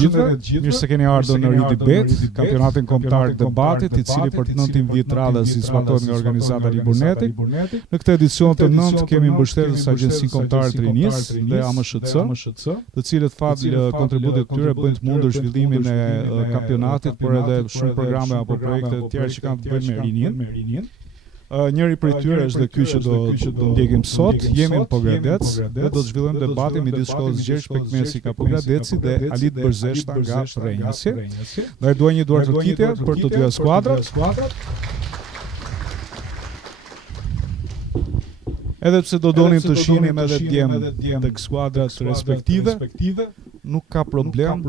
gjithëve. Mirë se keni ardhur në Ridibet, kampionatin kombëtar të debatit, i cili për të 9 vit radhës i zbatohet nga organizata Liburneti. Në këtë edicion të 9 kemi mbështetës Agjencinë Kombëtare të Rinisë dhe AMSHC, të cilët fal kontributet të tyre bëjnë të mundur zhvillimin e kampionatit, por edhe shumë programe apo projekte të tjera që kanë të bëjnë me rinin. Njëri prej tyre është dhe ky që do ndjekim sot. Jemi në Pogradec dhe do të zhvillojmë debatin midis shkollës Gjergj Pekmesi nga Pogradeci dhe Alit Bërzeshta nga Rrenjasi. Ndaj duaj një duartërkitje për të dyja skuadrat. Edhe pse do donim të shihnim edhe djem tek skuadrat respektive, nuk ka problem.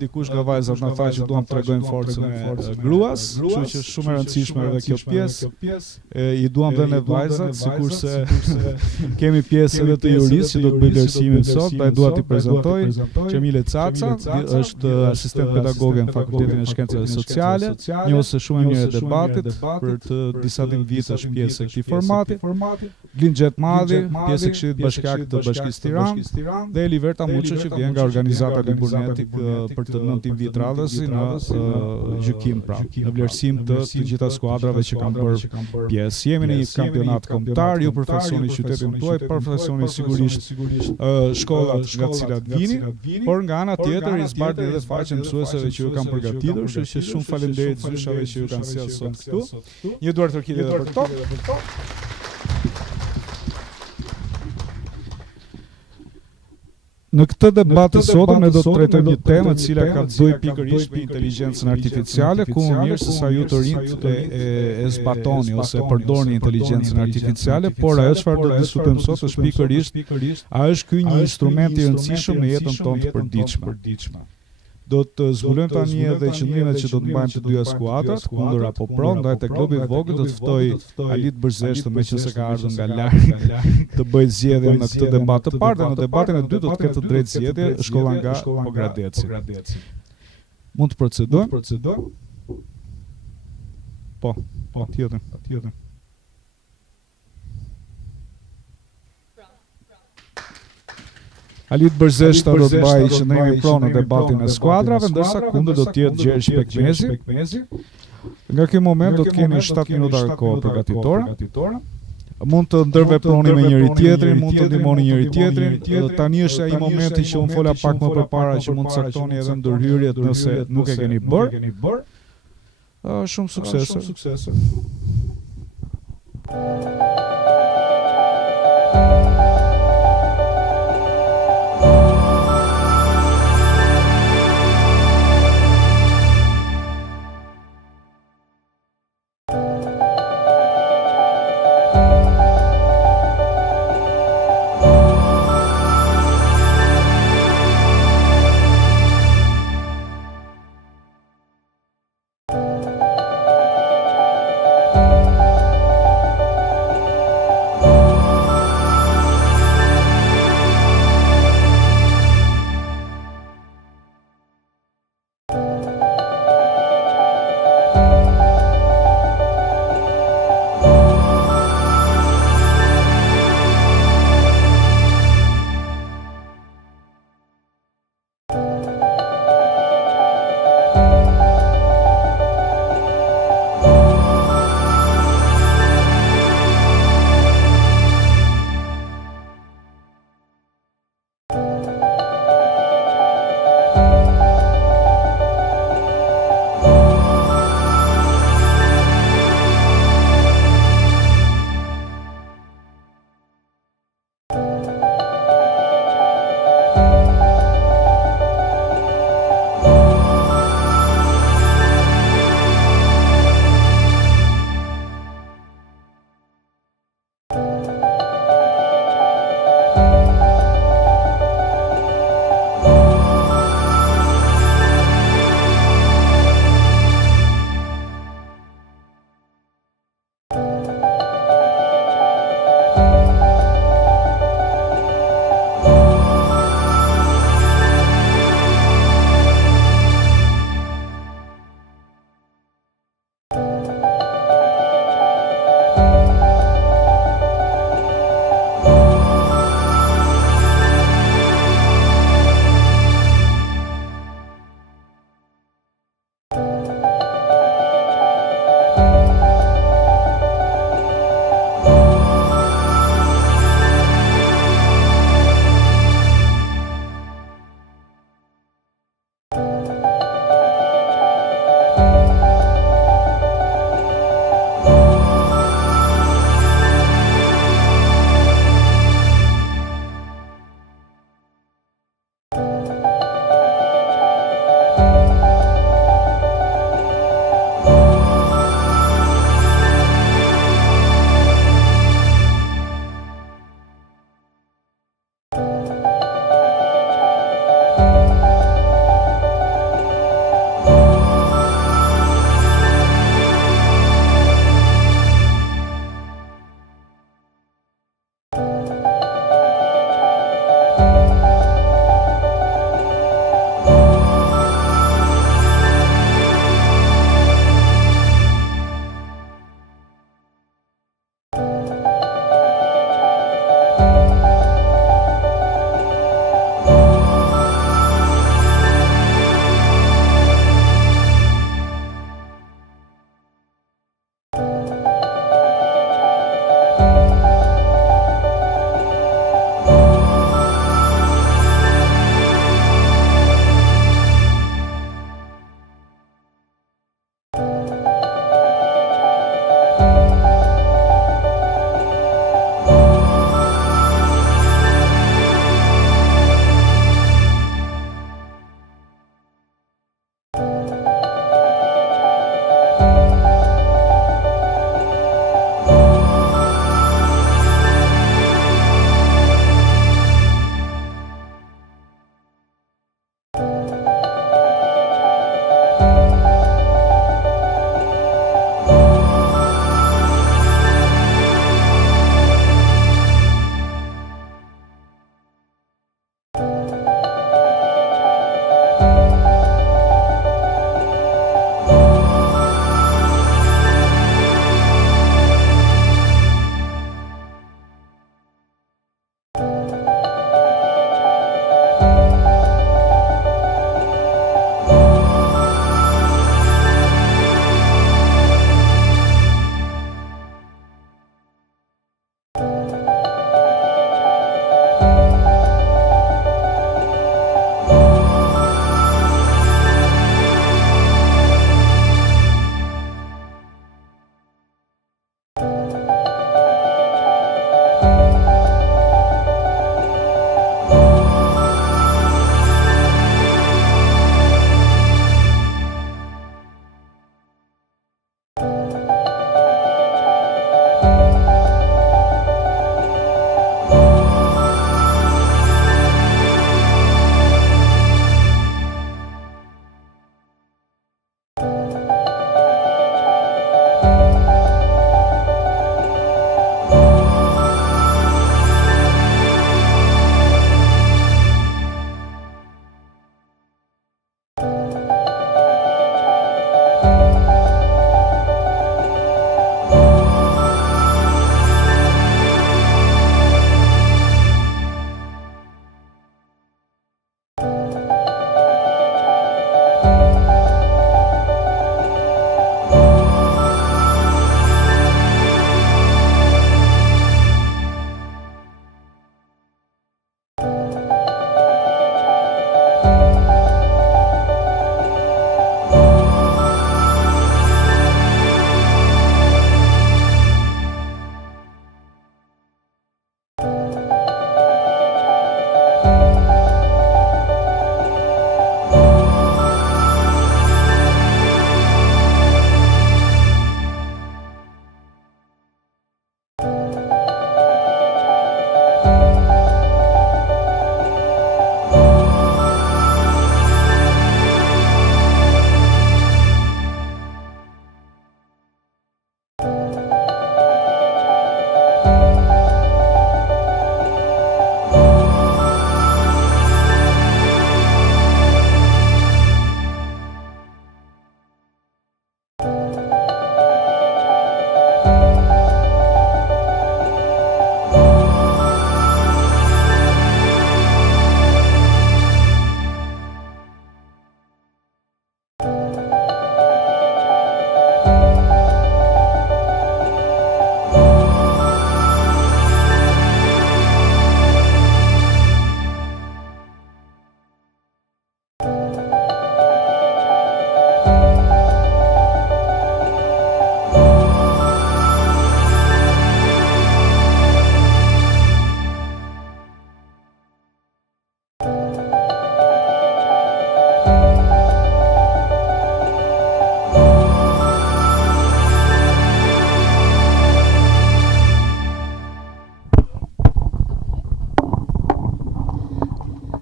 Dikush nga vajzat na tha që duam të tregojmë forcën e gruas, kështu që është shumë e rëndësishme edhe kjo pjesë. I duam dhe ne vajzat, sikurse kemi pjesë edhe të jurisë që do të bëjë vlerësimin sot. Ai dua t'i prezantoj Qemile Caca, është asistent pedagoge në Fakultetin e Shkencave Sociale, njohëse shumë e mirë e debatit, për të disa vitesh pjesë e këtij formati. Glinxhet Madhi, pjesë e Këshillit Bashkiak të Bashkisë Tiranë, dhe Eliverta Muço që vjen nga organizata Liburneti për të 9 vit radhës në gjykim, pra, në vlerësim të gjitha skuadrave që kanë bërë pjesë. Jemi në një kampionat kombëtar, ju përfaqësoni qytetin tuaj, përfaqësoni sigurisht shkollat nga të cilat vini, por nga ana tjetër i zbardhni edhe faqen mësueseve që ju kanë përgatitur, kështu që shumë faleminderit zyshave që ju kanë sjellë sot këtu. Një duartërkitje edhe për to. Në këtë debat të sotëm ne do të trajtojmë një temë e cila ka të bëjë pikërisht me inteligjencën artificiale, ku më mirë se sa ju të rinjt e zbatoni ose e përdorni inteligjencën artificiale, por ajo çfarë do të diskutojmë sot është pikërisht a është ky një instrument i rëndësishëm në jetën tonë të përditshme. Do të zbulojmë tani edhe qëndrimet që do të mbajnë të dyja skuadrat, kundër apo pro, ndaj te klubi i vogël do të ftoj Alit Bërzeshtë, meqense ka ardhur nga larg, të bëjë zgjedhje në këtë debat të parë, dhe në debatin e dytë do të ketë drejtë zgjedhje shkolla nga Pogradeci. Mund të procedojmë? Po, tjetër. Alit Bërzeshta do të mbajë qëndrimin pro në debatin e skuadrave, ndërsa kundër do të jetë Gjergj Pekmesi. Nga ky moment do të kemi 7 minuta kohë përgatitore. Mund të ndërveproni me njëri tjetrin, mund të ndihmoni njëri tjetrin. Tani është ai momenti që unë fola pak më përpara që mund të caktoni edhe ndërhyrjet nëse nuk e keni bërë. Shumë suksese.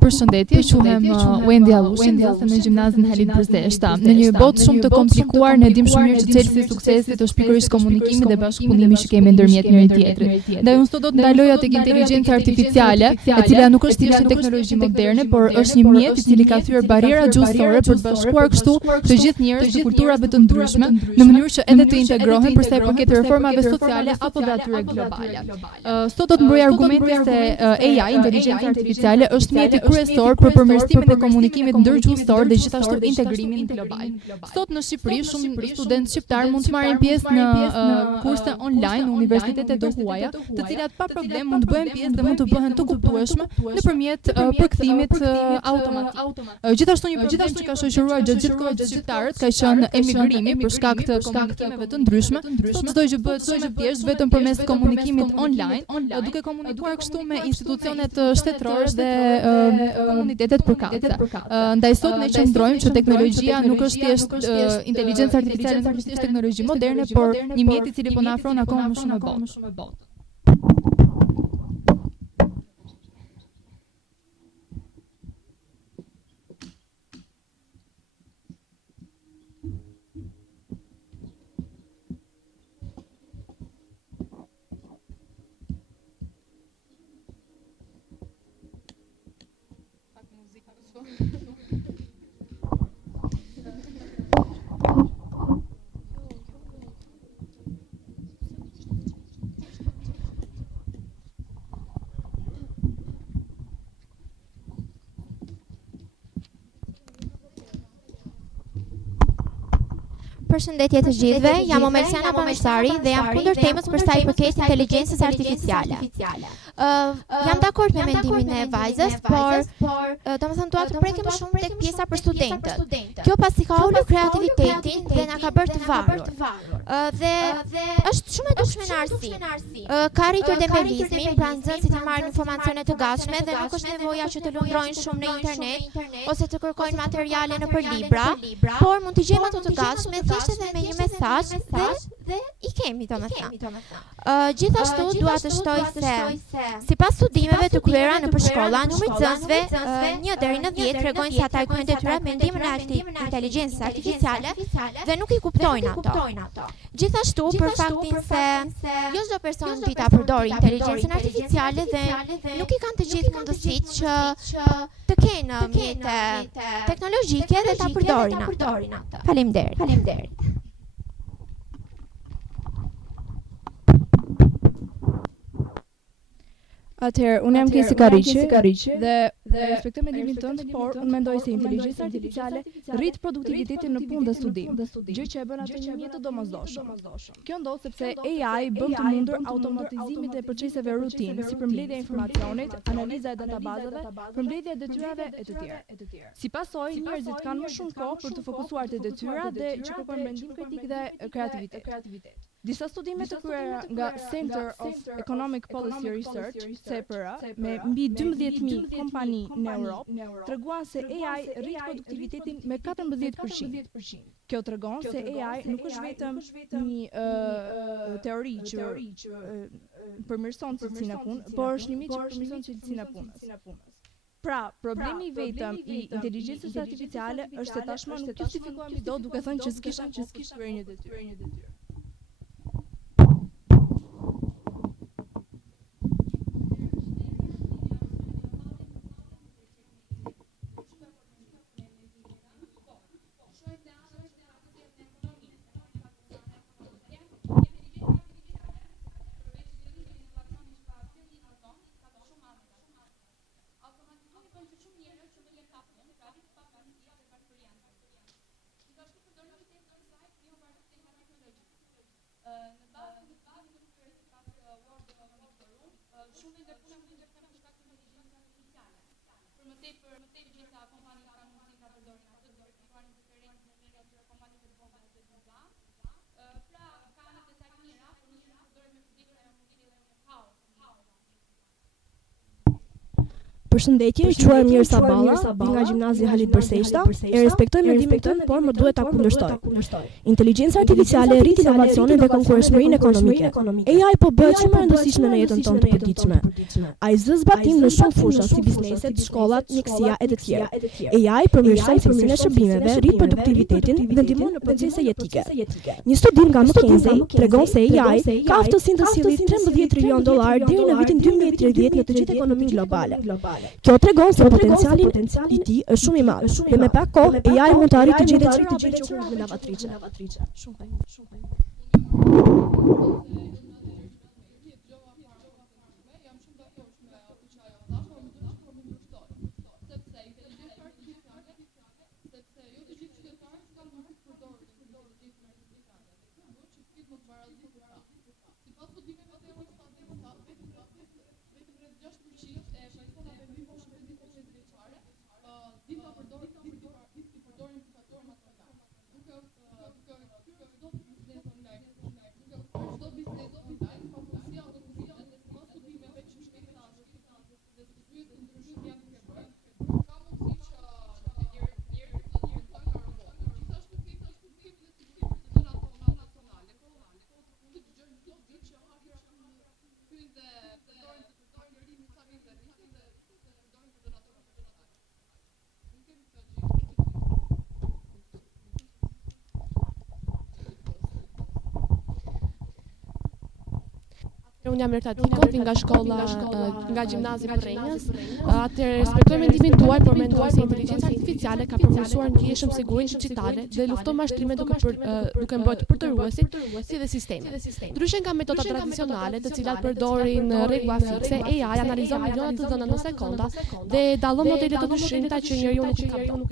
Përshëndetje, quhem Wendy Allushin, nxënëse në gjimnazin Halid Përzeshta. Në një botë shumë të komplikuar, ne dimë shumë mirë që çelësi i suksesit është pikërisht komunikimi dhe bashkëpunimi që kemi ndërmjet njëri tjetrit. Ndaj unë sot do të ndaloja tek inteligjenca artificiale, e cila nuk është thjesht një teknologji moderne, por është një mjet i cili ka thyer barriera gjuhësore për të bashkuar kështu të gjithë njerëz të kulturave të ndryshme, në mënyrë që edhe të integrohen për sa i përket reformave sociale apo dhe atyre globale. Sot do të mbroj argumente se AI, inteligjenca artificiale, është mjeti kryesor për përmirësimin e komunikimit ndërgjuhësor dhe gjithashtu integrimin global. Sot në Shqipëri shumë studentë shqiptar mund të marrin pjesë në kurse online në universitetet e huaja, të cilat pa problem mund të bëhen pjesë dhe mund të bëhen të kuptueshme nëpërmjet përkthimit automatik. Gjithashtu një problem që ka shoqëruar gjatë gjithë kohës shqiptarët ka qenë emigrimi për shkak të komunikimeve të ndryshme. Sot çdo gjë bëhet shumë e thjeshtë vetëm përmes komunikimit online, duke komunikuar kështu me institucionet shtetërore dhe komunitetet përkatëse. Ndaj sot ne qëndrojmë që teknologjia nuk është thjesht inteligjenca artificiale, nuk është thjesht teknologji moderne, por një mjet i cili po na afron akoma më shumë me botë. Përshëndetje të gjithëve, jam Omelsiana Pamersari dhe jam kundër temës për sa i përket inteligjencës artificiale. Jam dakord me mendimin e vajzës, por domethënë dua të prekem shumë tek pjesa për studentët. Kjo pasi ka ulur kreativitetin dhe na ka bërë të varur. Dhe është shumë e dukshme në arsim. Ka arritur dembelizmin, pra nxënësit të marrin informacione të gatshme dhe nuk është nevoja që të lundrojnë shumë në internet ose të kërkojnë materiale nëpër libra, por mund të gjejmë ato të gatshme edhe me një mesazh dhe i kemi domethënë. Gjithashtu dua të shtoj se sipas studimeve të kryera nëpër shkolla, numri i nxënësve 1 deri në 10 tregojnë se ata e kryejnë detyrat me ndihmën e inteligjencës artificiale dhe nuk i kuptojnë ato. Gjithashtu për faktin se jo çdo person di ta përdorë inteligjencën artificiale dhe nuk i kanë të gjithë mundësitë që të kenë mjete teknologjike dhe ta përdorin ato. Faleminderit. Atëherë, unë jam Kesi Kariqi dhe respektoj mendimin tënd, por unë mendoj se inteligjenca artificiale rrit produktivitetin në punë dhe studim, gjë që e bën atë një mjet të domosdoshëm. Kjo ndodh sepse AI bën të mundur automatizimin e proceseve rutinë, si përmbledhja e informacionit, analiza e databazave, përmbledhja e detyrave e të tjera. Si pasojë, njerëzit kanë më shumë kohë për të fokusuar te detyrat dhe që kërkojnë mendim kritik dhe kreativitet. Disa studime të kryera nga Center of Economic Policy Research, CEPR, me mbi 12.000 kompani në Europë, treguan se AI rrit produktivitetin me 14%. Kjo tregon se AI nuk është vetëm një teori që përmirëson cilësinë e punës, por është një mjet që përmirëson cilësinë e punës. Pra, problemi vetëm i inteligjencës artificiale është se tashmë nuk justifikohemi dot duke thënë që s'kishin kryer një detyrë. Shumë nga puna mund të bëhen për shkak të inteligjencës artificiale. Për më tepër gjitha kompanitë kanë mundësinë ta përdorin atë për të bërë diferencën në mes atyre kompanive të vogla dhe të mëdha. Pra ka anë të saj mira, por nëse nuk përdoret me kujdes ajo mund të jetë një kaos. Përshëndetje, quhem Mirsa Balla, vi nga Gjimnazi Halit Berseshta, e respektoj mendimin tënd, por më duhet ta kundërshtoj. Inteligjenca artificiale rrit inovacionin dhe konkurrenshmërinë ekonomike. AI po bëhet shumë e rëndësishme në jetën tonë të përditshme. Ai zë zbatim në shumë fusha si bizneset, shkollat, mjekësia e të tjera. AI përmirëson cilësinë e shërbimeve, rrit produktivitetin dhe ndihmon në procese jetike. Një studim nga McKinsey tregon se AI ka aftësinë të sjellë $13 trilion deri në vitin 2030 në të gjithë ekonominë globale. Kjo tregon se potenciali I tij është shumë I madh dhe me pak kohë AI mund të arrijë të gjendë çfarë të bëjë që humbën lavatriçe. Unë jam Erta Dikot, nga shkolla, nga gjimnazi Përrenjës. Atëherë respektoj mendimin tuaj, por mendoj se inteligjenca artificiale ka përmirësuar ndjeshëm sigurinë digjitale dhe lufton mashtrime duke mbrojtur përdoruesit si dhe sistemin. Ndryshe nga metoda tradicionale, të cilat përdorin rregulla fikse, AI analizon miliona të dhëna në sekonda dhe dallon modele të dyshimta që njeriu nuk I kapton.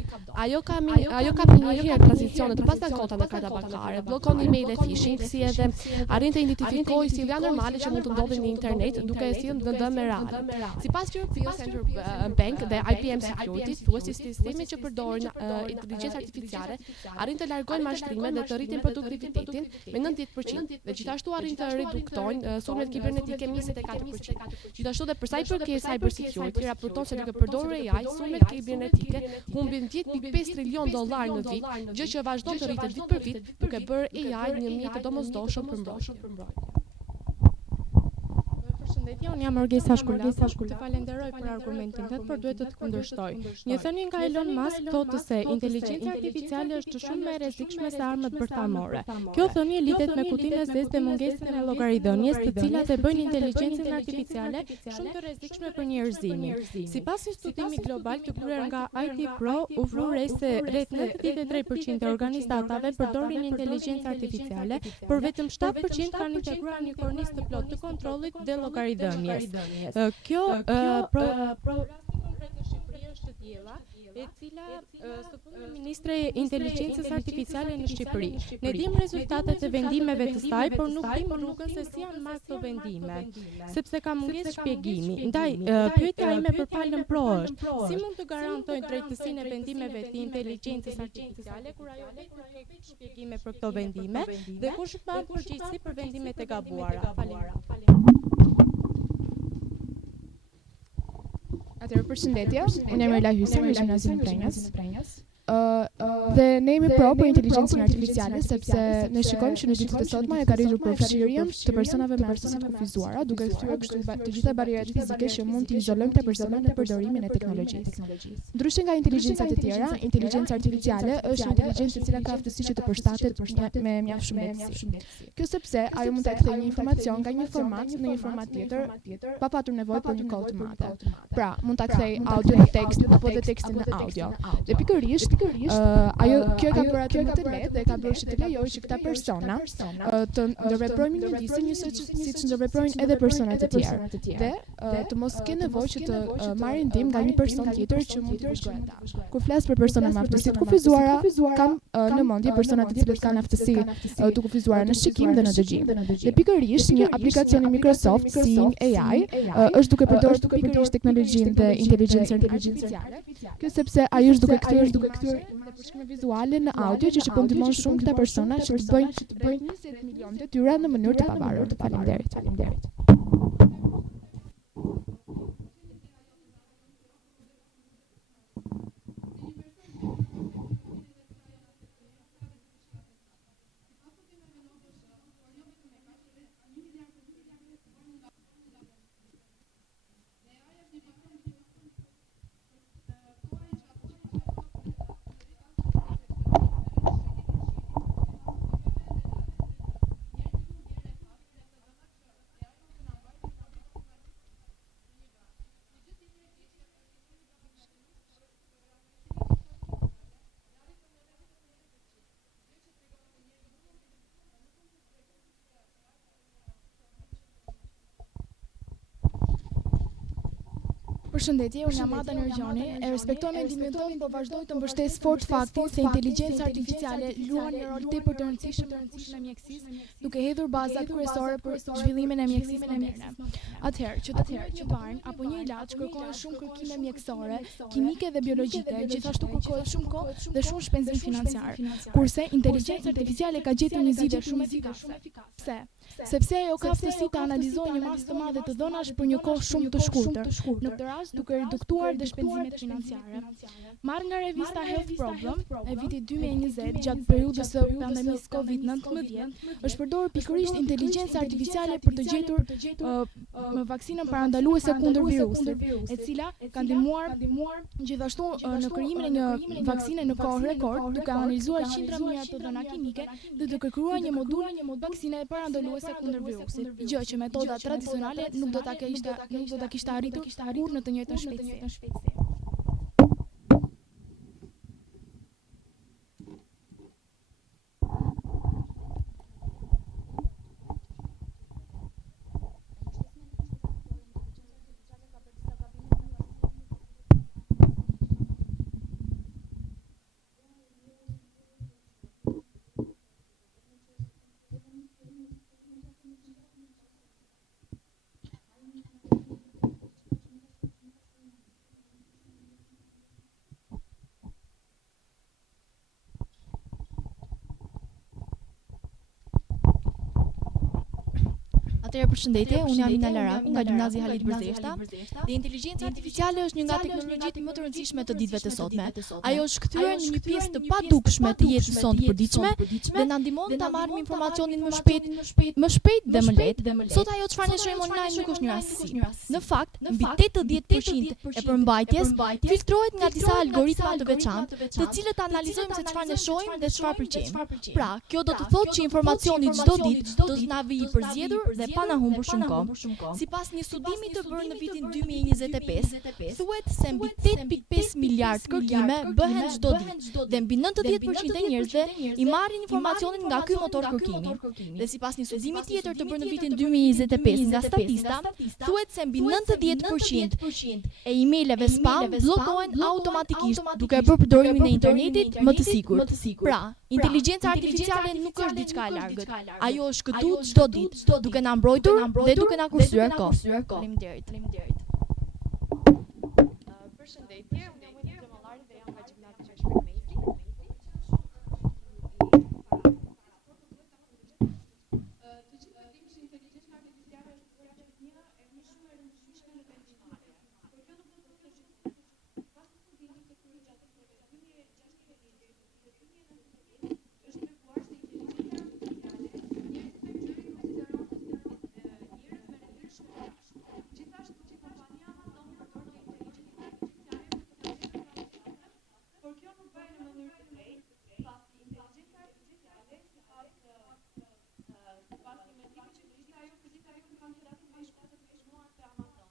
Ajo ka njëherë tranzicione të pazakonta në karta bankare, bllokon email e phishing, si edhe arrin të identifikojë si janë normale që mund të ndodhin në internet duke e sjellë në dëme reale. Sipas European Central Bank dhe IBM Securities, thuajse sistemi që përdorin inteligjencë artificiale arrin të largojnë mashtrimet dhe të rritin produktivitetin me 90% dhe gjithashtu arrin të reduktojnë sulmet kibernetike me 24%. Gjithashtu dhe për sa I përket cyber security, raporton se duke përdorur AI, sulmet kibernetike humbin $10.5 trilion në vit, gjë që vazhdon të rritet vit për vit, duke bërë AI një mjet të domosdoshëm për mbrojtje. Përshëndetje, unë jam Orgesa Shkulasa, të falenderoj për argumentin tënd, por duhet të të kundërshtoj. Një thënie nga Elon Musk thotë se inteligjenca artificiale është shumë më e rrezikshme se armët bërthamore. Kjo thënie lidhet me kutinë e zezë dhe mungesën e llogaridhënies, të cilat e bëjnë inteligjencën artificiale shumë të rrezikshme për njerëzimin. Sipas një studimi global të kryer nga IT Pro, u vru re se rreth 93% e organizatave përdorin inteligjencë artificiale, por vetëm 7% kanë integruar një kornizë të plotë të kontrollit dhe llogaridhënies. Kjo konkret në Shqipëri është Diella, e cila së fundmi ministre e inteligjencës artificiale në Shqipëri. Ne dimë rezultatet e vendimeve të saj, por nuk dimë rrugën se si janë marrë këto vendime, sepse ka mungesë shpjegimi. Ndaj, pyetja ime për palën pro është, si mund të garantojnë drejtësinë e vendimeve të inteligjencës artificiale kur ajo vetë kërkon shpjegime për këto vendime dhe kush merr përgjegjësi për vendimet e gabuara? Atëherë përshëndetje, unë jam Erla Hyse nga Gjimnazin Përrenjës. Dhe ne jemi pro për inteligjencën artificiale sepse ne shikojmë që në ditët e sotme ka rritur përfshirjen të personave me arsyet kufizuara, duke kthyer kështu të gjitha barrierat fizike që mund të izolojnë këta persona në përdorimin e teknologjisë. Ndryshe nga inteligjencat e tjera, inteligjenca artificiale është inteligjencë e cila ka aftësi që të përshtatet me mjaft shumë lehtësi. Kjo sepse ajo mund të kthejë një informacion nga një format në një format tjetër pa patur nevojë për një kohë të madhe. Pra, mund ta kthejë audio në tekst apo dhe tekstin në audio. Dhe pikërisht ajo kjo ka bërë atë më të lehtë dhe ka bërë që të lejojë që këta persona të ndërveprojnë mjedisin siç ndërveprojnë edhe personat e tjerë dhe të mos kenë nevojë që të marrin ndihmë nga një person tjetër që mund t'i kushtojë ata. Kur flas për persona me aftësi të kufizuara, kam në mendje personat të cilët kanë aftësi të kufizuara në shikim dhe në dëgjim. Dhe pikërisht një aplikacion i Microsoft Seeing AI është duke përdorur pikërisht teknologjinë dhe inteligjencën artificiale. Kjo sepse ai është duke kthyer përshkrime vizuale në audio që po ndihmon shumë këta persona që të bëjnë 20 milionë detyra në mënyrë të pavarur. Faleminderit. Përshëndetje, unë jam Ada Nërgjoni, e respektoj mendimin tënd, por vazhdoj të mbështes fort faktin se inteligjenca artificiale luan një rol tepër të rëndësishëm në fushën e mjekësisë, duke hedhur bazat kryesore për zhvillimin e mjekësisë moderne. Atëherë, që të punojë një varn apo një ilaç kërkohen shumë kërkime mjekësore, kimike dhe biologjike, gjithashtu kërkohet shumë kohë dhe shumë shpenzim financiar. Kurse inteligjenca artificiale ka gjetur një zgjidhje shumë efikase. Pse? Sepse ajo ka aftësi të analizojë një masë të madhe të dhënash për një kohë shumë të shkurtër, në këtë rast duke reduktuar dhe shpenzimet financiare. Marrë nga revista Health Problem e vitit 2020 gjatë periudhës së pandemisë COVID-19, është përdorur pikërisht inteligjenca artificiale për të gjetur vaksinën parandaluese kundër virusit, e cila ka ndihmuar gjithashtu në krijimin e një vaksine në kohë rekord, duke analizuar qindra mijëra të dhëna kimike dhe duke krijuar një modul vaksine parandaluese kundër virusit, gjë që metoda tradicionale nuk do ta kishte arritur kurrë në të njëjtën shpejtësi. Atëherë përshëndetje, unë jam Ina Larak nga Gjimnazi Halit Bërzeshta dhe inteligjenca artificiale është një nga teknologjitë më të rëndësishme të ditëve të sotme. Ajo është kthyer në një pjesë të padukshme të jetës sonë të përditshme dhe na ndihmon ta marrim informacionin më shpejt dhe më lehtë. Sot ajo çfarë ne shohim online nuk është një rastësi. Në fakt, mbi 80% e përmbajtjes filtrohet nga disa algoritma të veçantë, të cilët analizojnë se çfarë ne shohim dhe çfarë pëlqejmë. Pra, kjo do të thotë që informacioni çdo ditë do të na vijë i përzgjedhur dhe pa na humbur shumë kohë. Sipas një studimi të bërë në vitin 2025, thuhet se mbi 8.5 miliard kërkime bëhen çdo ditë dhe mbi 90% e njerëzve i marrin informacionin nga ky motor kërkimi. Dhe sipas një studimi tjetër të bërë në vitin 2025 nga Statista, thuhet se mbi 90% e emaileve spam bllokohen automatikisht duke bërë përdorimin e internetit më të sigurt. Pra, inteligjenca artificiale nuk është diçka e largët. Ajo është këtu çdo ditë, duke na mbrojtur dhe duke na kursyer kohë. Faleminderit. Përshëndetje, unë jam Edi Gjemallari dhe jam nga Gjimnazi Qeshmeri Mezi. Të gjithë përdimë që inteligjenca artificiale është bërë që një e një shumë e rëndësishme në vendimare. Por kjo nuk do të thotë që pas studimit të kryer gjatë viteve 2016 deri në 2019 është treguar se inteligjenca artificiale njerëzit e gjëri konsiderohen njerëz me ndryshme jashtë. Gjithashtu kompania Amazon përdor inteligjencën artificiale për të bërë por kjo nuk bëhet në mënyrë të drejtë, pasi inteligjenca artificiale sipas një mendimi që ishte ajo kandidati më i shkurtër të çmuar te Amazon.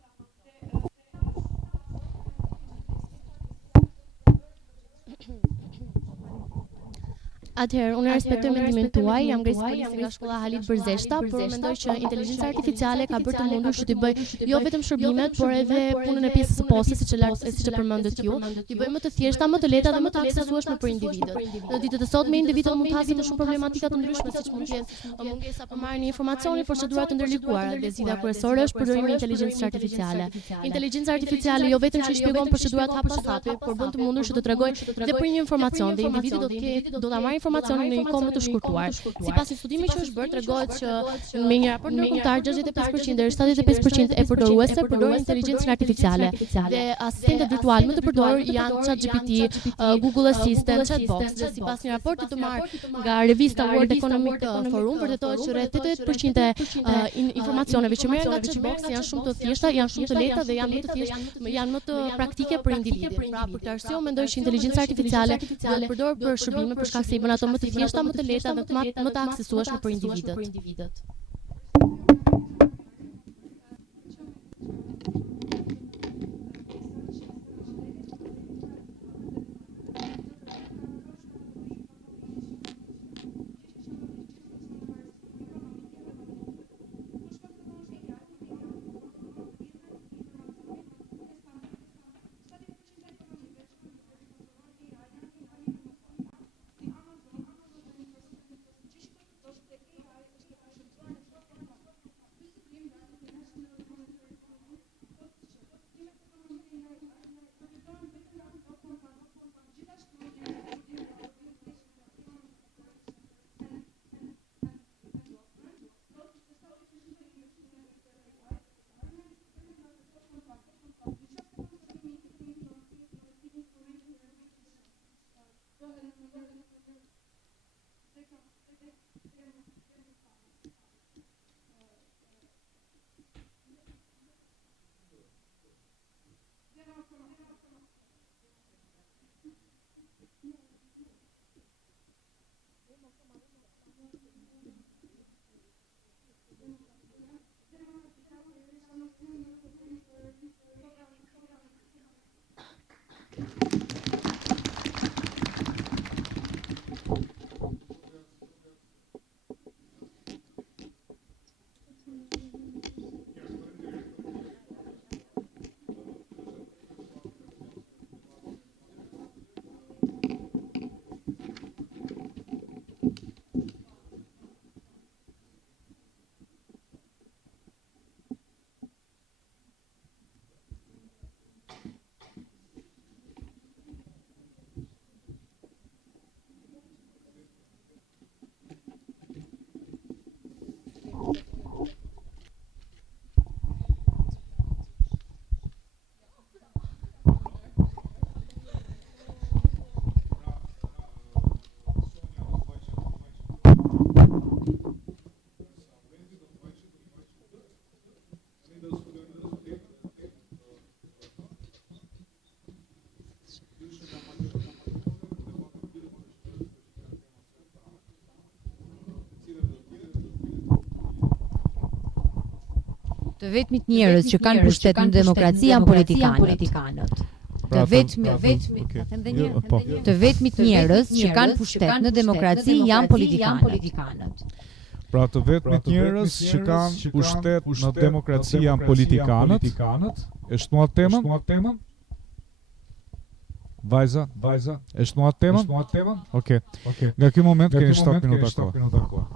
Atëherë, unë respektoj mendimin tuaj, jam Grace Polisi nga shkolla Halit Bërzeshta, por mendoj që inteligjenca artificiale ka bërë të mundur që t'i bëj jo vetëm shërbimet, por edhe punën e pjesës së postës, siç e përmendët ju, t'i bëj më të thjeshta, më të lehta dhe më të aksesueshme për individët. Në ditët e sotme individët mund të hasin në shumë problematika të ndryshme, siç mund të jenë mungesa për marrjen e informacioni, procedura të ndërlikuara, dhe zgjidhja kryesore është përdorimi i inteligjencës artificiale. Inteligjenca artificiale jo vetëm që i shpjegon procedurat hap pas hapi, por bën të mundur që të tregojë dhe për një informacion dhe individi do ta marrë informacionin në një kohë më të shkurtuar. Sipas një studimi që është bërë, tregohet që me një raport ndërkombëtar 65% deri 75% e përdoruesve përdorin inteligjencën artificiale. Dhe asistentët virtual më të përdorur janë ChatGPT, Google Assistant, Chatbox. Dhe sipas një raporti të marrë nga revista World Economic Forum, vërtetohet që rreth 88% e informacioneve që merren nga Chatbox janë shumë të thjeshta, janë shumë të lehta dhe janë më të praktike për individin. Pra, për këtë arsye mendoj që inteligjenca artificiale do të përdoret për shërbime për shkak se i bën ato më të thjeshta, më të lehta dhe më të aksesueshme për individët. Të vetmit njerëz që kanë pushtet në demokraci janë politikanët. Të vetmit njerëz që kanë pushtet në demokraci janë politikanët. Pra të vetmit njerëz që kanë pushtet në demokraci janë politikanët. E shtuat temën? Vajza, e shtuat temën? Okej. Nga ky moment keni 7 minuta kohë.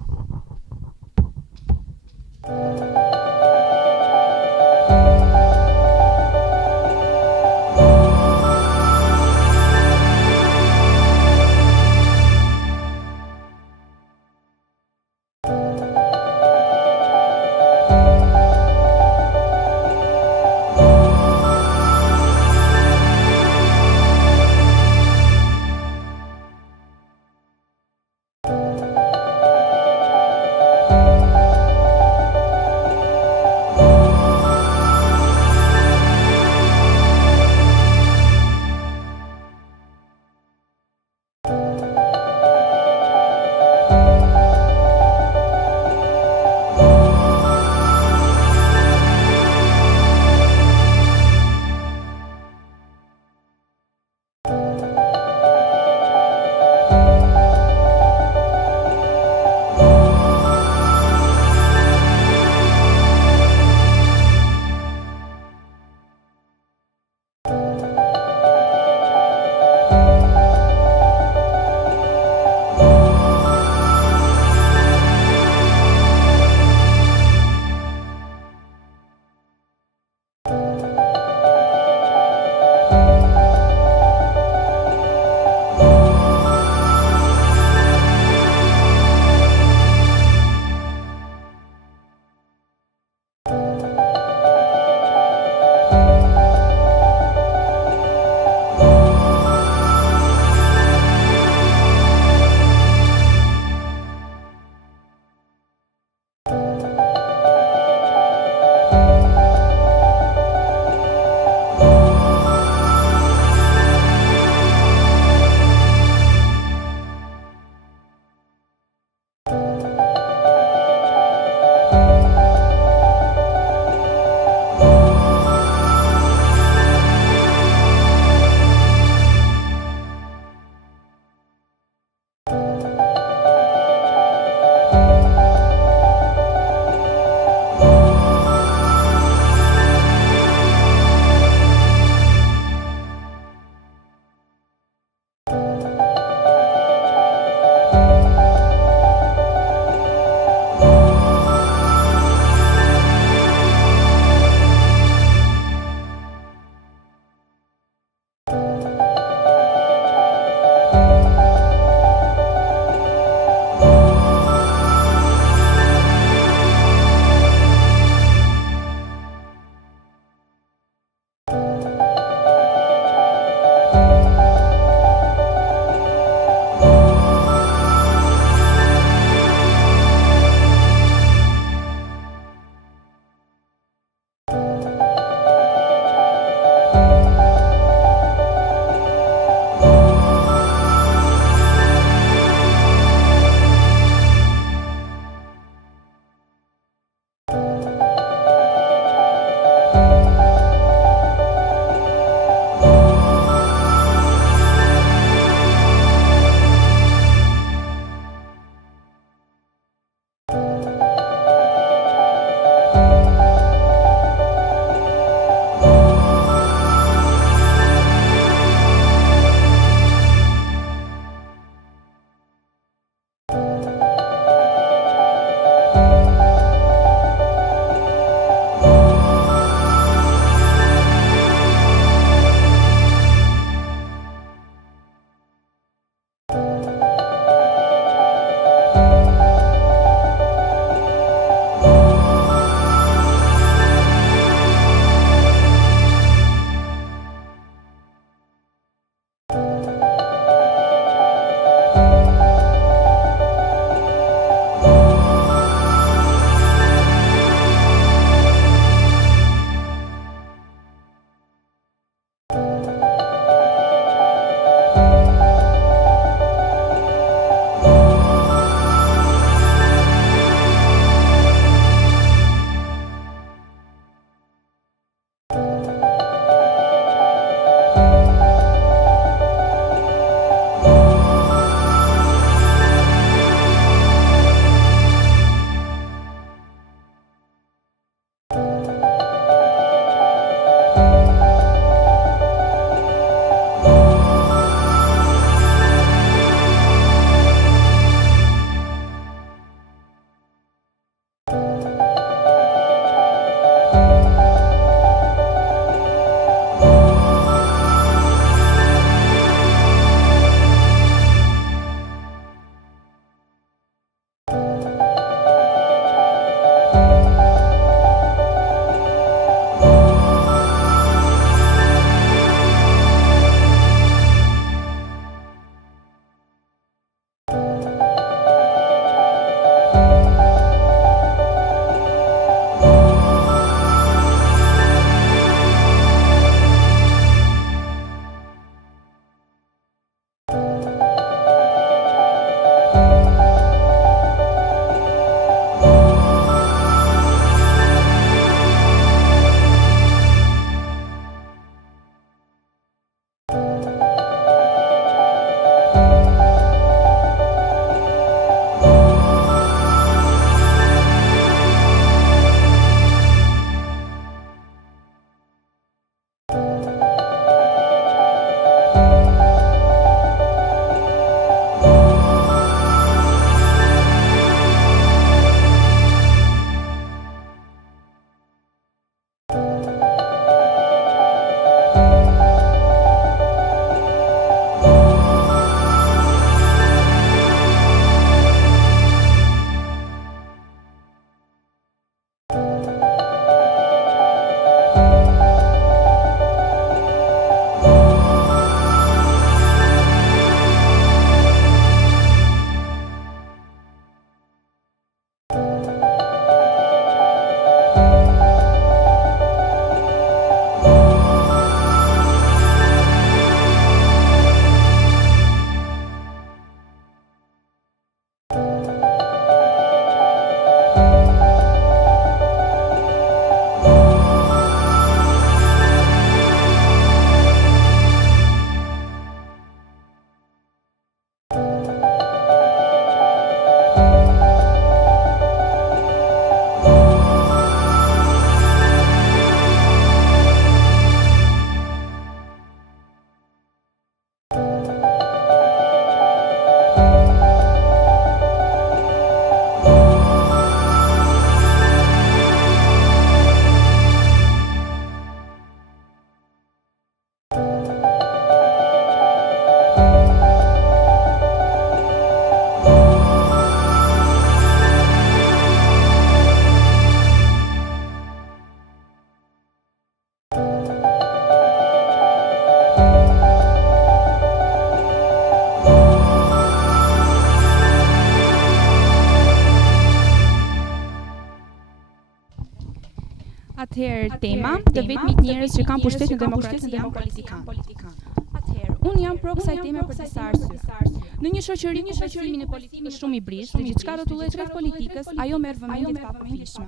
Atëherë tema të vetmit njerëz që kanë pushtet në demokraci janë politikanë. Atëherë, unë jam pro kësaj teme për disa arsye. Në një shoqëri ku besimi në politikë është shumë i brisht, dhe gjithçka rrotullohet rreth politikës, ajo merr vëmendje të papërfillshme.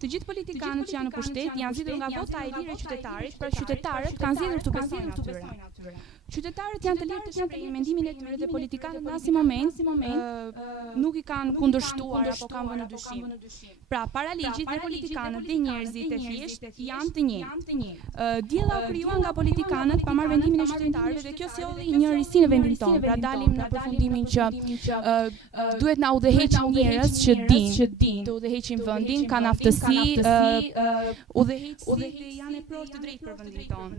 Të gjithë politikanët që janë në pushtet janë zgjedhur nga vota e lirë e qytetarit, pra qytetarët kanë zgjedhur të besojnë atyre. Qytetarët janë të lirë të shprehin mendimin e tyre dhe politikanët në asnjë moment nuk i kanë kundërshtuar apo kanë vënë në dyshim. Pra, para ligjit dhe politikanët dhe njerëzit e thjeshtë janë të njëjtë. Diella u krijuan nga politikanët pa marrë vendimin e qytetarëve dhe kjo sjolli një risi në vendin tonë. Pra dalim në përfundimin që duhet na udhëheqin njerëz që dinë të udhëheqin vendin, kanë aftësi, udhëheqësi dhe janë e provë të drejtë për vendin tonë.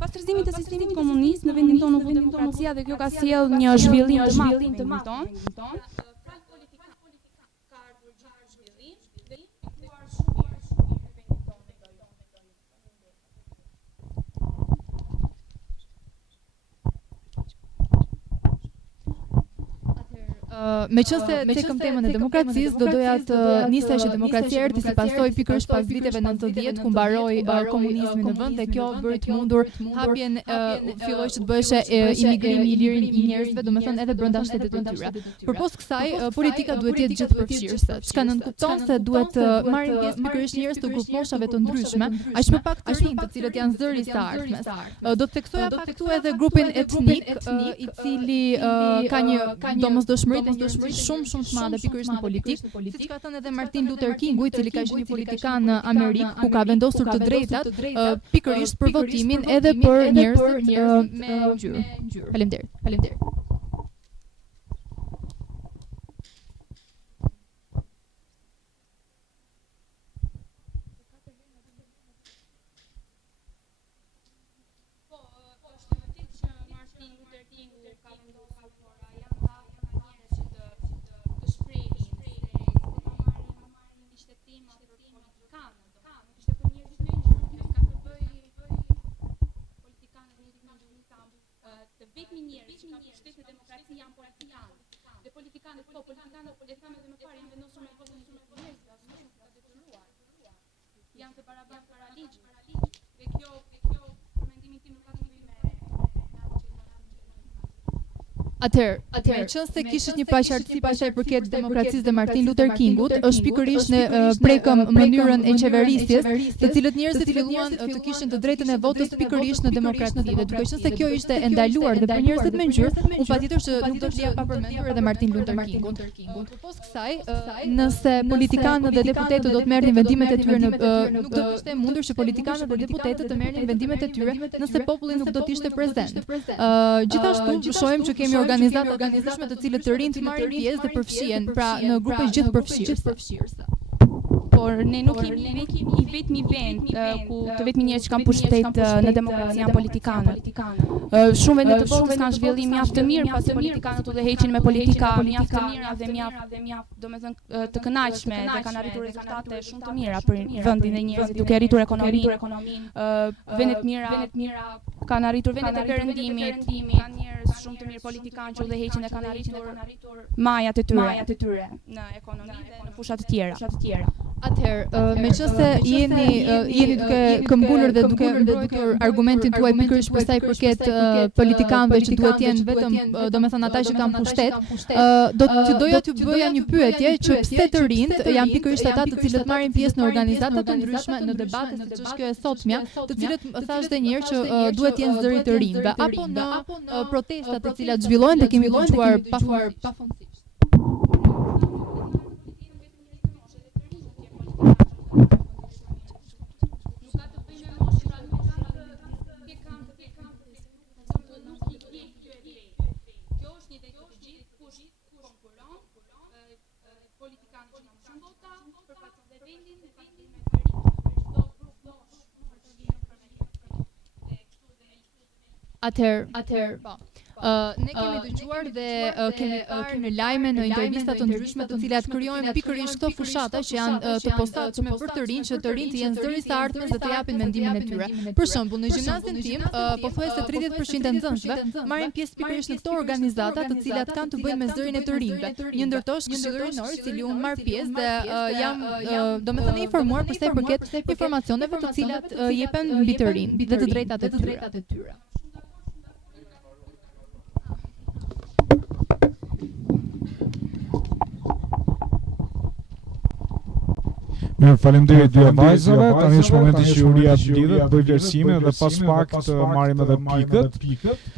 Pas tërëzimit të sistemit komunist në vendin tonë u vë demokracia dhe kjo ka sjellë një zhvillim të madh në vendin tonë. Me qënë se cekëm temën e demokracisë, do doja të nisja që demokracia erdhi si pasojë pikërisht pas viteve 90 ku mbaroi komunizmi në vend dhe kjo bëri të mundur hapjen filloi që të bëheshe imigrimi i lirë i njerëzve, domethënë edhe brenda shtetit të tyre. Përpos kësaj, politika duhet të jetë gjithëpërfshirëse, çka nënkupton se duhet të marrin pjesë pikërisht njerëz të grupmoshave të ndryshme, aq më pak të rinj, të cilët janë zëri i së ardhmes. Do të theksoja pak këtu edhe grupin etnik, i cili ka një domosdoshmëri shumë të madhe pikërisht në politikë, siç ka thënë edhe Martin Luther King, i cili ka qenë një politikan në Amerikë, ku ka vendosur të drejtat pikërisht për votimin edhe për njerëzit me ngjyrë. Faleminderit. Janë të barabartë para ligjit. Dhe kjo për mendimin tim nuk ka të bëjë me Atëherë, qënë se kishit një paqartësi për çfarë përket demokracisë dhe Martin Luther Kingut, është pikërisht në prekëm mënyrën e qeverisjes, të cilët njerëzit filluan të kishin të drejtën e votës pikërisht në demokraci. Dhe duke qenë se kjo ishte e ndaluar dhe për njerëzit me ngjyrë, unë patjetër që nuk do të lija pa përmendur edhe Martin Luther Kingun. Përpos kësaj, nëse politikanët dhe deputetët do të merrnin vendimet e tyre nuk do të ishte e mundur që politikanët dhe deputetët të merrnin vendimet e tyre nëse populli nuk do të ishte prezent. Gjithashtu shohim që kemi organizata të ndryshme të cilët të rinjt marrin pjesë dhe përfshihen, pra në grupe gjithëpërfshirëse. Por ne nuk kemi i vetmi vend ku të vetmi njerëz që kanë pushtet në demokraci janë politikanët. Shumë vende të botës kanë zhvillim mjaft të mirë pasi politikanët udhëheqin me politika mjaft të mira dhe mjaft domethënë të kënaqshme dhe kanë arritur rezultate shumë të mira për vendin e njerëzit, duke arritur ekonominë. Vende të mira kanë arritur vendet e perëndimit, kanë njerëz shumë të mirë politikanë që udhëheqin dhe kanë arritur majat e tyre në ekonomi dhe në fusha të tjera. Atëherë, meqense jeni duke këmbgulur dhe duke mbrojtur argumentin tuaj pikërisht për sa i përket politikanëve që duhet të jenë vetëm, domethënë ata që kanë pushtet, doja t'ju bëja një pyetje që pse të rinjt janë pikërisht ata të cilët marrin pjesë në organizata të ndryshme, në debate siç është kjo e sotmja, të cilët thash edhe një herë që duhet të jenë zëri të rinjve, apo në protestat të cilat zhvillohen dhe kemi lënçuar pafundësisht. Atëherë, Ne kemi dëgjuar dhe kemi parë në lajme, në intervista të ndryshme të cilat krijojnë pikërisht këto fushata që janë të posaçme për të rinj, që të rinjt të jenë zëri së ardhmes dhe të japin mendimin e tyre. Për shembull, në gjimnazin tim, pothuajse 30% e nxënësve marrin pjesë pikërisht në këto organizata të cilat kanë të bëjnë me zërin e të rinjve. Një ndërto është Këshilli Rinor, i cili unë marr pjesë dhe jam domethënë informuar për sa i përket informacioneve të cilat jepen mbi të rinj dhe të drejtat e tyre. Mirë, faleminderit dy vajzave. Tani është momenti që juria të lidhet, bëj vlerësime dhe pas pak të marrim edhe pikët.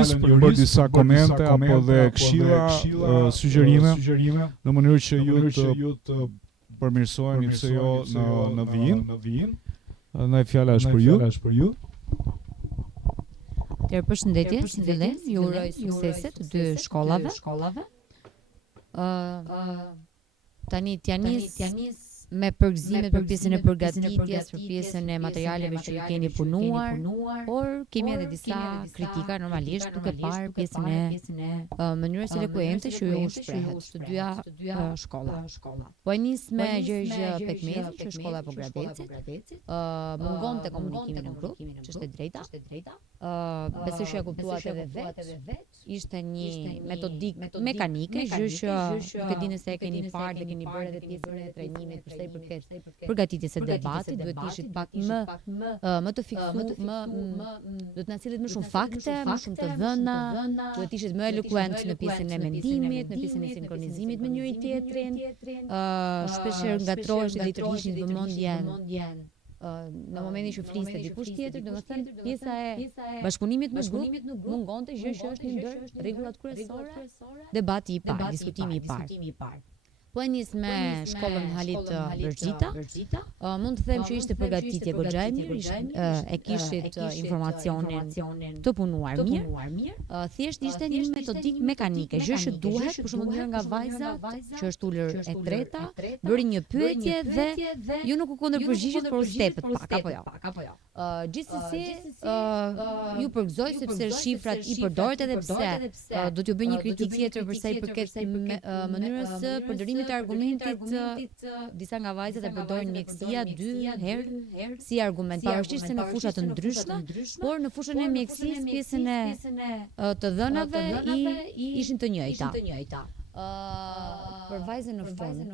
juris për bërë disa komente apo dhe këshilla, sugjerime në mënyrë që ju të përmirësoheni pse jo në vijim. Ndaj fjala është për ju. Përshëndetje, si fillim, ju uroj suksese të dy shkollave. Tani t'janis me përgëzimet për pjesën e përgatitjes, për pjesën e materialeve që ju keni punuar, por kemi edhe disa kritika normalisht duke parë pjesën e mënyrës elokuente që ju shprehet të dyja shkolla. Po e nis me Gjergj Pekmezi, që shkolla e Pogradecit, mungonte komunikimin në grup, që është e drejta. Besoj që e kuptuat edhe vetë, ishte një metodik mekanike, gjë që nuk e di nëse e keni parë dhe keni bërë edhe pjesën e trajnimit për sa i përket përgatitjes së debatit, duhet të ishit pak më të fiksuar, duhet të na sillet më shumë fakte, më shumë të dhëna, duhet të ishit më elokuent në pjesën e mendimit, në pjesën e sinkronizimit me njëri tjetrin. Shpeshherë ngatroheshin dhe i tërhiqnin vëmendjen në momentin që fliste dikush tjetër, domethënë pjesa e bashkëpunimit me grup mungonte, gjë që është një ndër rregullat kryesore, debati i parë, diskutimi i parë. Po e nis me shkollën Halit Berzita. Mund të them që ishte përgatitje goxha e mirë, e kishit informacionin të punuar mirë. Thjesht ishte një metodik mekanike, gjë që duhet, për shembull njëra nga vajzat që është ulur e treta, bëri një pyetje dhe ju nuk u kundërpërgjigjet, por u stepët pak apo jo. Gjithsesi ju përgëzoj sepse shifrat i përdoret edhe pse do t'ju bëj një kritikë tjetër për sa i përket mënyrës së përdorimit të argumentit. Disa nga vajzat e përdorin mjekësia 2 herë si argument, pavarësisht se në fusha të ndryshme, por në fushën e mjekësisë pjesën e të dhënave ishin të njëjta. Për vajzën në fund,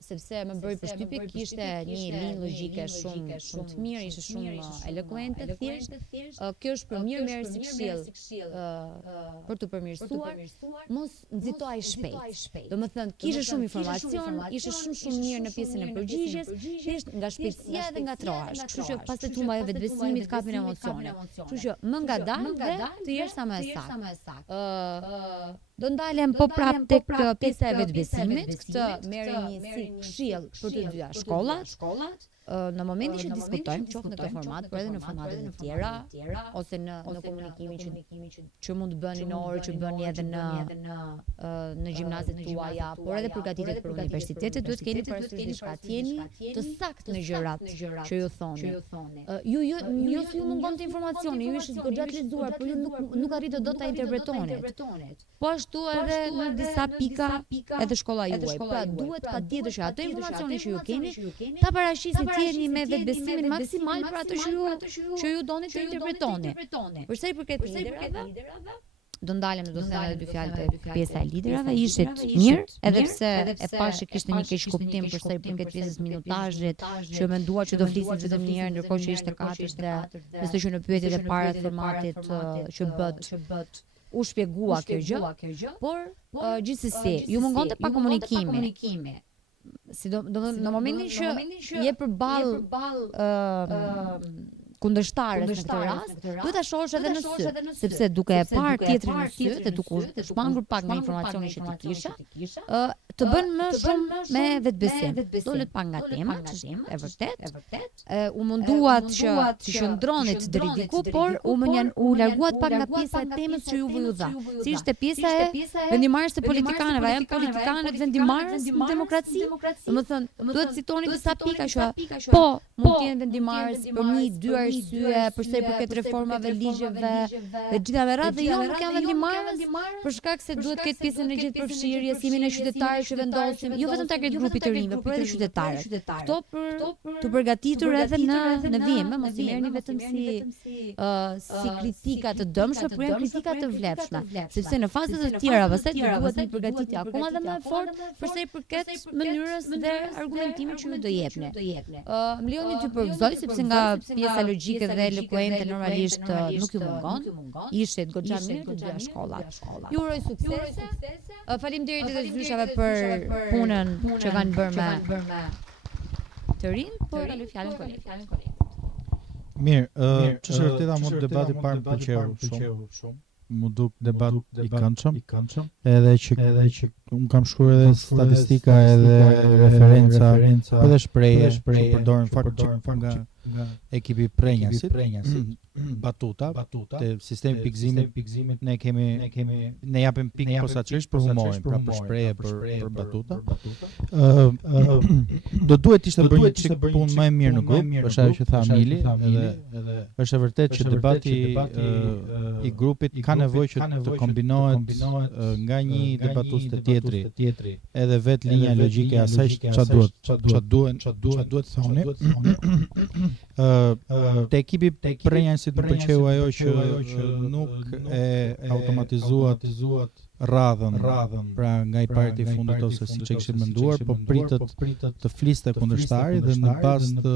sepse më bëri përshtypje, kishte një linjë logjike shumë të mirë, ishte shumë elokuente, thjesht. Kjo është për mirë merr si këshill për të përmirësuar, mos nxitohej shpejt. Domethënë kishte shumë informacion, ishte shumë mirë në pjesën e përgjigjes, thjesht nga shpejtësia edhe ngatrohesh. Kështu që pas të humbaj vetbesimit, kapin emocione. Kështu që më ngadalë dhe të jesh sa më saktë. Do ndalem po prap tek pjesa e vetbesimit, këtë merri një si këshill për të dyja shkollat. Në momentin që diskutojmë, qoftë në këtë format, por edhe në formatet e tjera, ose në komunikimin që mund të bëni në orë që bëni edhe në gjimnazet tuaja, por edhe përgatitjet për universitetet, duhet keni parasysh diçka, jeni të saktë në gjërat që ju thoni. Ju mungon të informacioni, ju ishit goxha të lexuar, por ju nuk arritët dot ta interpretonit. Po ashtu edhe në disa pika edhe shkolla juaj. Pra duhet patjetër që ato informacione që ju keni ta paraqisni jeni me vetbesimin maksimal për ato që ju doni të interpretoni. Për sa i përket liderave, do ndalem do të them edhe dy fjalë te pjesa e liderave, ishit mirë, edhe pse e pashë kishte një keq kuptim për sa i përket pjesës minutazhit, që menduar që do flisin vetëm një herë, ndërkohë që ishte 4 dhe besoj që në pyetjet e para të formatit që bët u shpjegua kjo gjë, por gjithsesi ju mungonte pa komunikimi. Në momentin që je përballë kundërshtares në këtë rast, duhet ta shohësh edhe në sy, sepse duke e parë tjetrin në sy dhe duke u shmangur pak me informacionin që ti kisha, të bën më shumë me vetbesim. Dolet pak nga tema, e vërtet. U munduat që të qëndronit deri diku, por u larguat pak nga pjesa e temës që ju u dha. Si ishte pjesa e vendimarrjes së politikanëve, janë politikanët vendimarrës në demokraci. Domethënë, duhet citoni disa pika që po mund të jenë vendimarrës për 1-2 arsye, për sa i përket reformave, ligjeve dhe gjithave radhë, dhe jo nuk janë vendimarrës për shkak se duhet këtë pjesën e gjithë përfshirjes, jemi ne qytetarë që vendosim, jo vetëm target grupit të rinjve, por edhe qytetarët. Kto për të përgatitur edhe në vijim, mos i merrni vetëm si kritika të dëmshme, por janë kritika të vlefshme, sepse në fazat e tjera pastaj duhet një përgatitje akoma dhe më e fortë për sa i përket mënyrës dhe argumentimit që ju do jepni. Më lejoni t'ju përgëzoj sepse nga pjesa logjike dhe elokuente normalisht nuk ju mungon. Ishit goxha mirë të dyja shkollat. Ju uroj suksese. Faleminderit edhe zyshave për punën që kanë bërë me të rinë, por kaloj fjalën kolegit. Mirë, ç'është vërteta më debati parë më pëlqeu shumë. Më duk debat i këndshëm. Edhe që un kam shkruar edhe statistika edhe referenca edhe shprehje që përdoren fakt nga ekipi Prenjasit. Batuta te sistemi pikëzimit ne japim pikë posaçërisht për humorin, pra për shprehje për batuta. Do duhet ishte bërë një çik punë më e mirë në grup, është ajo që tha Amili, edhe është e vërtetë që debati i grupit ka nevojë që të kombinohet nga një debatues te tjetri, edhe vetë linja logjike e asaj ç'a duhet thoni. Te ekipi Prenjasit më pëlqeu ajo që nuk e automatizuat radhën, pra nga i parti i fundit ose siç e kishit menduar, po pritet të fliste kundërshtari dhe në bazë të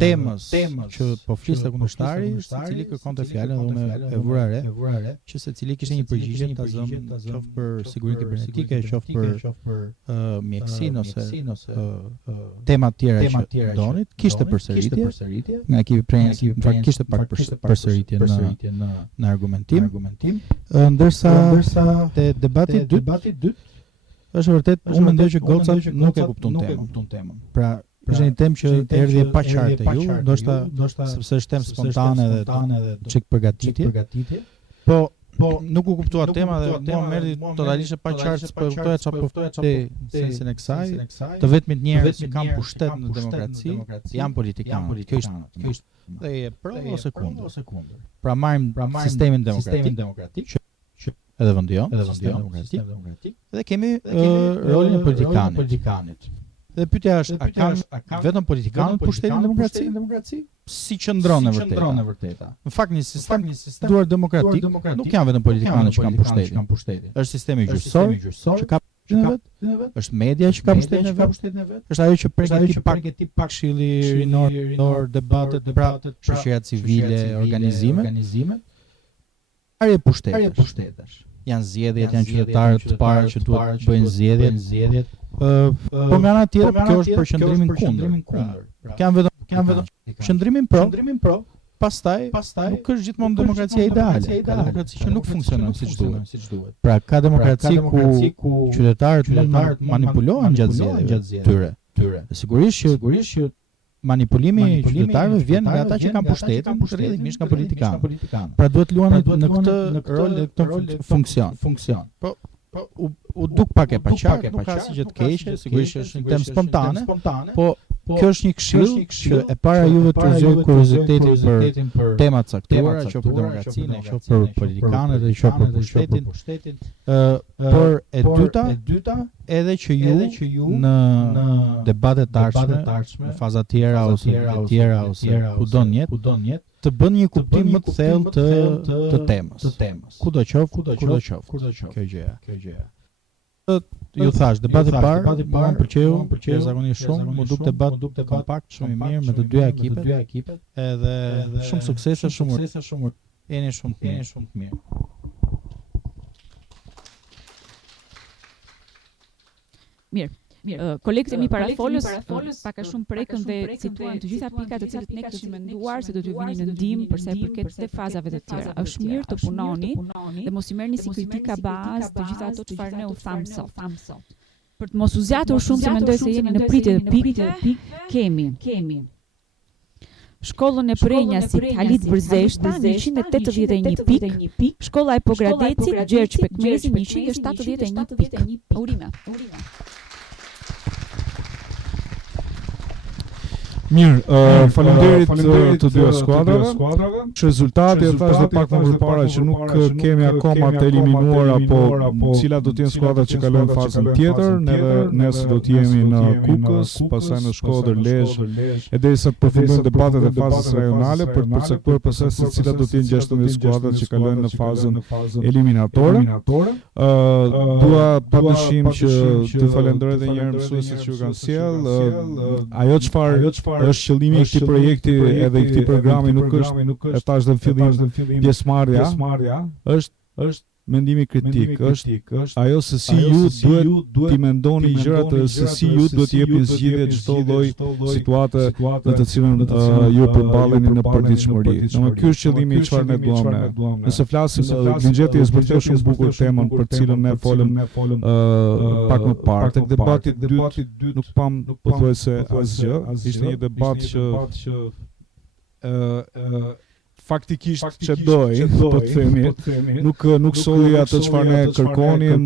temës që po fliste kundërshtari, secili kërkonte fjalën dhe unë e vura re që secili kishte një përgjigje të zëm, qoftë për sigurinë kibernetike, qoftë për mjekësinë ose tema të tjera që donit, kishte përsëritje nga ekipi Prenjasi, në fakt kishte pak përsëritje në argumentim, ndërsa te debati i dytë është vërtet unë mendoj që gocat nuk e kupton temën. Pra, është një temë që erdhi e paqartë ju, ndoshta sepse është temë spontane dhe çik përgatitje. Po nuk u kuptua tema dhe mua më erdhi totalisht e paqartë, po kuptoja çfarë përftoi sensin e kësaj. Të vetmit njerëz që kanë pushtet në demokraci janë politikanë. Kjo është dhe e pro ose kundër. Pra marrim sistemin demokratik edhe vendion, demokratik. Dhe kemi rolin e politikanit. Dhe pyetja është, a kanë vetëm politikanët pushtetin në demokraci? Si qëndron e vërteta? Në fakt një sistem duar demokratik nuk janë vetëm politikanët që kanë pushtetin. Është sistemi gjyqësor që ka është media që ka pushtetin e vet. Është ajo që përgati pak këshilli rinor, debatet, pra shoqëria civile, organizime. Arje pushtetesh. Janë zgjedhjet, janë qytetarët të parë që duhet bëjnë zgjedhjet. Po nga ana tjetër kjo është për qëndrimin kundër. Kanë vetëm qëndrimin pro. Pastaj nuk është gjithmonë demokracia ideale. Ka demokraci që nuk funksionon siç duhet. Pra ka demokraci ku qytetarët mund të manipulohen gjatë zgjedhjeve tyre. Sigurisht që manipulimi i qytetarëve vjen nga ata që kanë pushtetin, rrjedhimisht nga politikanë. Pra duhet luani në këtë rol dhe këtë funksion. Po u duk pak e paqartë, nuk ka asgjë të keqe, sigurisht është një temë spontane, po kjo është një këshill që e para juve të zgjoj kuriozitetin për tema të caktuara, qoftë për demokracinë, qoftë për politikanët, qoftë për pushtetin. Por e dyta, edhe që ju në debatet të ardhshme, në faza të tjera ose kudon jetë, të bën një kuptim më të thellë të temës. Kudo qoftë. Kjo gjëja. Ju thash, debati i parë më pëlqeu zakonisht shumë, më duk debat kompakt, shumë i mirë me të dyja ekipet, edhe shumë suksese, shumë jeni shumë të mirë. Mirë. Kolegët e mi parafolës pak a shumë prekën dhe cituan të gjitha pikat të cilët ne kishim menduar se do t'ju vini në ndihmë për sa i përket të fazave të tjera. Është mirë të punoni dhe mos i merrni si kritika bazë të gjitha ato çfarë ne u tham sot. Për të mos u zgjatur shumë se mendoj se jeni në pritje të pikë, kemi Shkollën e Prenjasit Halit Bërzeshta 181 pikë, Shkolla e Pogradecit Gjergj Pekmezi 171 pikë. Urime. Mirë, faleminderit të dy skuadrave. Rezultati e thash dhe pak më përpara që nuk kemi akoma të eliminuar apo cilat do të jenë skuadrat që kalojnë fazën tjetër. Ne do të jemi në Kukës, pastaj në Shkodër, Lezhë, e derisa të përfundojnë debatet e fazës rajonale për të përcaktuar pse se cilat do të jenë 16 skuadrat që kalojnë në fazën eliminatore. Dua padyshim që të falenderoj edhe një herë mësuesit që u kanë sjell. Ajo çfarë është qëllimi i këtij projekti edhe i këtij programi nuk është e thash në fillim pjesëmarrja, është mendimi kritik është ajo se si ju duhet t'i mendoni gjërat dhe se si ju duhet t'i jepni zgjidhje çdo lloj situate në të cilën ju përballeni në përditshmëri. Domethënë ky është qëllimi i çfarë ne duam ne. Nëse flasim Grinxheti e zbërtheu shumë bukur temën për cilën ne folëm pak më parë. Tek debati i dytë nuk pam pothuajse asgjë. Ishte një debat që faktikisht që doj, po të themi, nuk solli atë çfarë ne kërkonim,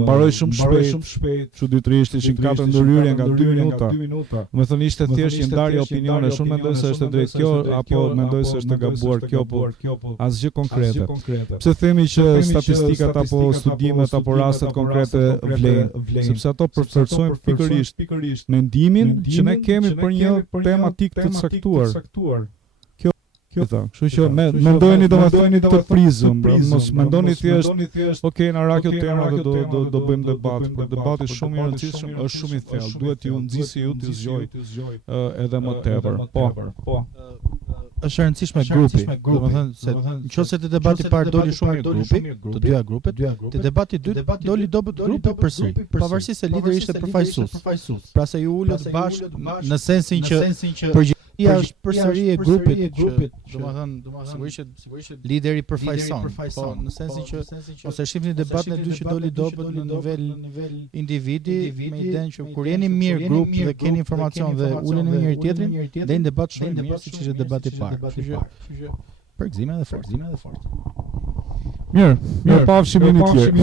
mbaroi shumë shpejt, çuditërisht ishin 4 ndërhyrje nga 2 minuta. Do të thonë ishte thjesht një ndarje opinione, shumë mendoj se është drejt kjo apo mendoj se është e gabuar kjo, po asgjë konkrete. Pse themi që statistikat apo studimet apo rastet konkrete vlen, sepse ato përforcojnë pikërisht mendimin që ne kemi për një tematik të caktuar. Kështu që mendojeni domethënë të prizëm, mos mendoni thjesht, okay, na ra kjo tema dhe do bëjmë debat, por debati shumë i rëndësishëm, është shumë i thellë, duhet ju nxjisi ju të zgjoj edhe më tepër. Po. Është e rëndësishme grupi, domethënë se nëse te debati i parë doli shumë mirë grupi, të dyja grupet, te debati i dytë doli dobët grupi përsëri, pavarësisht se lideri ishte përfaqësues. Pra se ju ulët bashkë në sensin që është përsëri e grupit, domethënë sigurisht lideri përfaqëson, po në sensin që ose shihni debatin e dy që doli dobët në nivel individi, me idenë që kur jeni mirë grup dhe keni informacion dhe uleni me njëri tjetrin, ndajnë debat shumë mirë siç ishte debati i parë. Për gëzime dhe fort. Mirë, pafshim një tjetër.